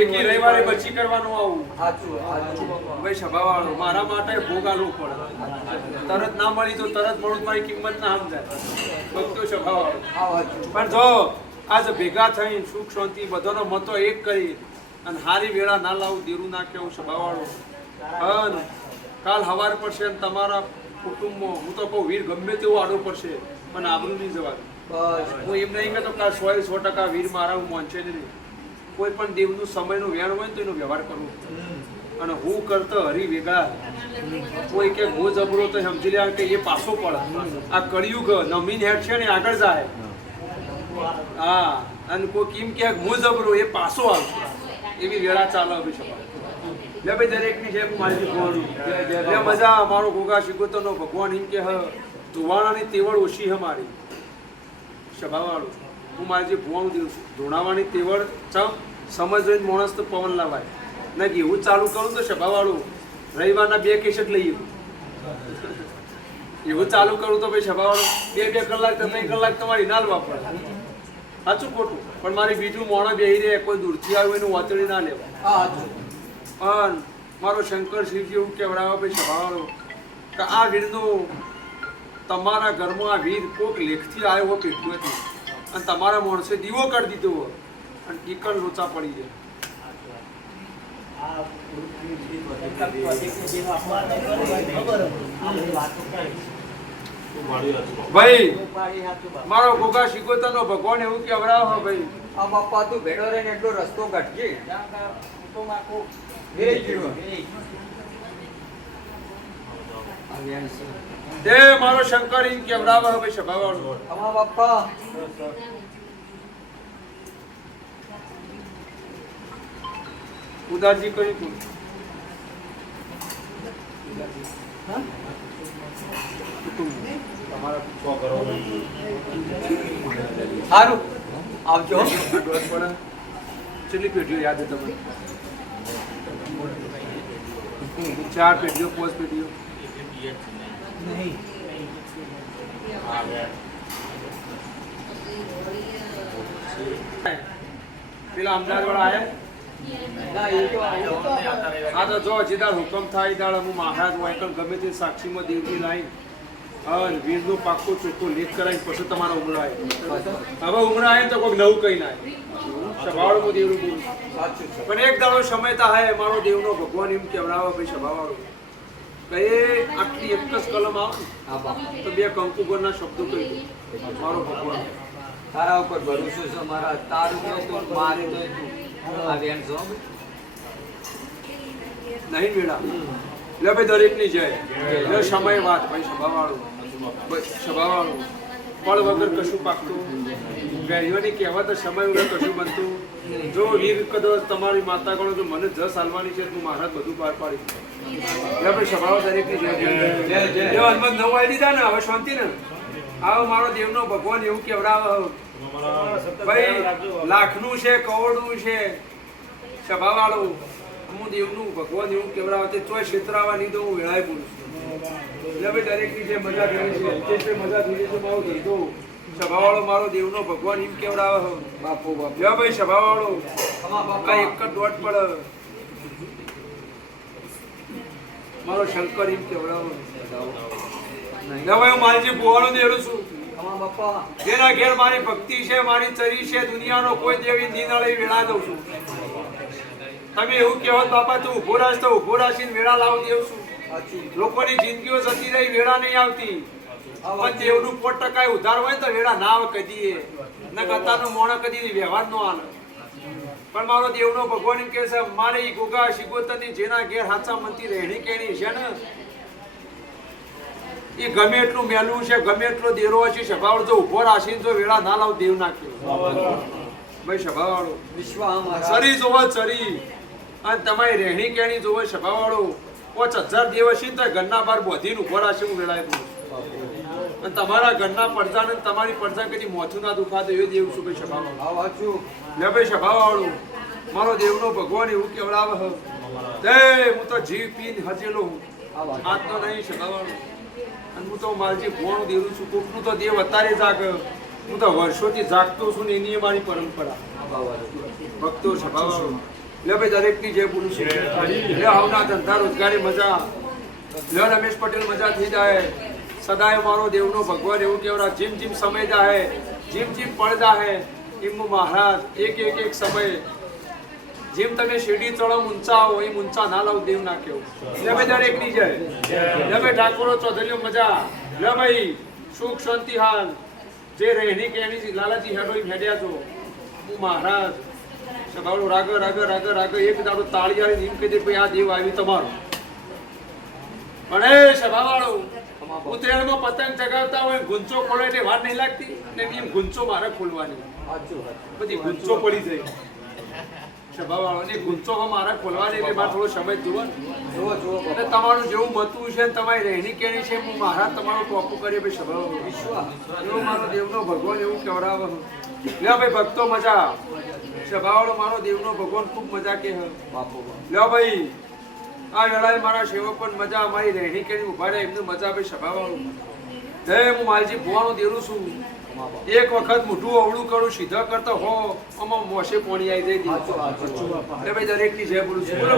એકી રવિવારે બચી કરવાનું આવું ભાઈ સભાવાળો મારા માટે ભોગ આલવો પડે તરત ના મળી તો તરત મળું મારી કિંમત ના સમજાય ભક્તો સભાવાળો પણ જો આજ ભેગા થઈને સુખ શાંતિ બધાનો મતો એક કરી અને હારી વેળા ના લાવું દેરું ના કેવું સભાવાળો અને કાલ હવાર પડશે અને તમારા કુટુંબમાં હું તો કહું વીર ગમે તેવું આડો પડશે પણ આબરૂ નહીં જવાનું હું એમ નહીં કહેતો કાલ 100% વીર મારા હું મોનશે નહીં કોઈ પણ દેવનું સમયનું વેણ હોય ને તો એનો વ્યવહાર કરવો અને હું કરતો હરી વેગળા કોઈ કે હું જબરો તો સમજી લે કે એ પાછો પડે આ કળિયુગ નમીન હેઠ છે ને આગળ જાય હા અને કોઈ કેમ કે હું જબરો એ પાછો આવશે એવી વેળા ચાલે હવે સભા લે ભાઈ દરેકની જેમ મારી ભગવાન લે મજા અમારો ગોગા શીખોતરનો ભગવાન એમ કે હ ધોવાણાની તેવડ ઓછી હ મારી સભાવાળું હું મારી જે ભુવાનું દેવું છું ધોણાવાની તેવડ ચમ સમજ જોઈને માણસ તો પવન લાવાય ના કે એવું ચાલુ કરું તો સભાવાળું રવિવારના 2 કેસેટ લઈ એવું ચાલુ કરું તો ભાઈ સભાવાળું 2 કલાક 3 કલાક તમારી નાલ વાપરે સાચું ખોટું પણ મારી બીજું મોણા બેહી રહે કોઈ દૂરથી આવ્યું એનું વાતળી ના લેવાય પણ મારો શંકર શિવજી એવું કહેવડાવે ભાઈ સભાવાળો કે આ વીરનું તમારા ઘરમાં આ વીર કોક લેખથી આવ્યો હોય પેટમાંથી અને તમારા માણસે દીવો કરી દીધો હોય અને ટીકણ લોચા પડી જાય ભાઈ મારો ગોગા શિકોતરનો ભગવાન એવું કહેવડાવે હો ભાઈ આ બાપા તું ભેડો રહીને એટલો રસ્તો કાઢજે તે મારો શંકર એમ કહેવડાવે હો ભાઈ સભાવાળો અમા બાપા ઉદારજી કર્યું તું સારું આવજો કેટલી પેઢીઓ યાદ છે તમને 4 પેઢીઓ 5 પેઢીઓ પેલા અમદાવાદ વાળા આયા હા તો જો જેદાળ હુકમ થાય દાળ હું મહારાજ હોય ગમે તે સાક્ષીમાં દેવની લાઈન અને વીરનું પાક્કું ચોખ્ખું લેખ કરાવી પછી તમારા ઉમરાય હવે ઉમરાય તો કોઈ નવું કઈ ના સભાવાળું દેવનું બોલું પણ એક દાડો સમય થાય મારો દેવનો ભગવાન એમ કહેવડાવે ભાઈ સભાવાળું કહે આટલી એક જ કલમ આવે તો 2 કંકુગરના શબ્દો કહી દો મારો ભગવાન તારા ઉપર ભરોસો છે મારા તારું તો મારે તો આ વેણ છો નહીં મેળા લે ભાઈ દરેકની જય લે સમય વાત ભાઈ સભાવાળું ફળ વગર કશું પાકતું ગેરીઓની કહેવત સમય વગર કશું બનતું જો વીર કદાચ તમારી માતા ગણો તો મને જસ હાલવાની છે તું મહારાજ બધું પાર પાડી લે ભાઈ સભાઓ દરેકની જય હનુમાન 9 આવી દીધા ને હવે શાંતિ ને આવો મારો દેવનો ભગવાન એવું કહેવડાવે ભાઈ લાખનું છે કરોડનું છે સભાવાળું હું દેવનું ભગવાન એવું કહેવડાવે તે ચોય ક્ષેત્રાવા નહીં તો હું વેળાય બોલું છું એટલે ભાઈ દરેકની જે મજા કરી છે મજા થઈ છે મારો ધંધો સભાવાળો મારો દેવનો ભગવાન એમ કહેવડાવે બાપો બાપ લે ભાઈ સભાવાળો આ એક જ દોટ પડે મારો શંકર એમ કહેવડાવે હવે હું મારી જે ભુવાનું દેવું છું જેના ઘેર મારી ભક્તિ છે મારી ચરી છે દુનિયાનો કોઈ દેવી નિર્ણય વેળા દઉં છું તમે એવું કહેવત બાપા તું ઉભો રાખ તો ઉભો રાખીને વેળા લાવી દેવું છું લોકોની જિંદગીઓ જતી રહી વેળા નહીં આવતી પણ દેવનું 5% ઉધાર હોય તો વેળા ના આવે કદી ન કતાનો મોણો કદી વ્યવહાર નો આલે પણ મારો દેવનો ભગવાન એમ કહે છે મારે ઈ ગોગા શિકોતરની જેના ઘેર હાચા મનથી રહેણી કેણી છે ને એ ગમે એટલું મેલું છે ગમે એટલો દેરો છે સભાવાળો જો ઉભો રાખીને જો વેળા ના લાવ દેવ નાખ્યો ભાઈ સભાવાળો ચરી જોવા ચરી અને તમારી રહેણી કેણી જોવે સભાવાળો 5000 દિવસ છે તો ઘરના બહાર બોધીને ઉભો રાખશે હું વેળાએ બોલું અને તમારા ઘરના પડદા ને તમારી પડદા કદી મોથું ના દુખાતો એ દેવ છું ભાઈ સભાવાળો લે ભાઈ સભાવાળો મારો દેવનો ભગવાન એવું કહેવડાવે તે હું તો જીવ પીને હજેલો હું આજનો નહીં સભાવાળો અને હું તો માલજી ભોણું દેવું છું કોકનું તો દેવ અત્યારે જાગ હું તો વર્ષોથી જાગતો છું ને એની મારી પરંપરા ભક્તો સભાવાળો લે ભાઈ દરેકની જે બોલું છે લે આવના ધંધા રોજગારી મજા લે રમેશ પટેલ મજા થઈ જાય સદાય મારો દેવનો ભગવાન એવું કહેવરા જીમ જીમ સમય જાહે જીમ જીમ પળ જાહે એમ મહારાજ એક સમય જેમ તમે શેરડી ચડો ઊંચા હો એમ ઊંચા ના લાવ દેવ ના કેવું લે ભાઈ દરેકની જય લે ભાઈ ઠાકોરો ચૌધરીઓ મજા લે ભાઈ સુખ શાંતિ હાલ જે રહેણી કેણી લાલાજી હેડો એમ હેડ્યા છો હું મહારાજ સભાવાળો રાગ રાગ રાગ રાગ એક દાડો તાળી આવી એમ કહી દે ભાઈ આ દેવ આવ્યું તમારું પણ એ સભાવાળો ઉત્તરાયણમાં પતંગ ચગાવતા હોય ગુંચો પડે એટલે વાર નહીં લાગતી ને એમ ગુંચો મારે ખોલવાની બધી ગુંચો પડી જાય સભાવાળો ને ગુંચો મારે ખોલવાની એટલે મારે થોડો સમય જુઓ એટલે તમારું જેવું મતું છે ને તમારી રહેણી કેણી છે હું મારા તમારું ટોપું કરીએ ભાઈ સભાવાળો વિશ્વાસ એવો મારો દેવનો ભગવાન એવું કહેવરાવે લે ભાઈ ભક્તો મજા સભાવાળો મારો દેવનો ભગવાન ખૂબ મજા કે બાપો લે ભાઈ આ વેળાએ મારા સેવક પણ મજા અમારી રહેણી કેણી ઉભા રહે એમને મજા ભાઈ સભાવાળો જય હું માલજી ભુવાનું દેરું છું એક વખત મોઢું અવળું કરું સીધા કરતો હો આમાં મોસે પોણી આવી જાય એટલે ભાઈ દરેકની જય બોલું છું બોલો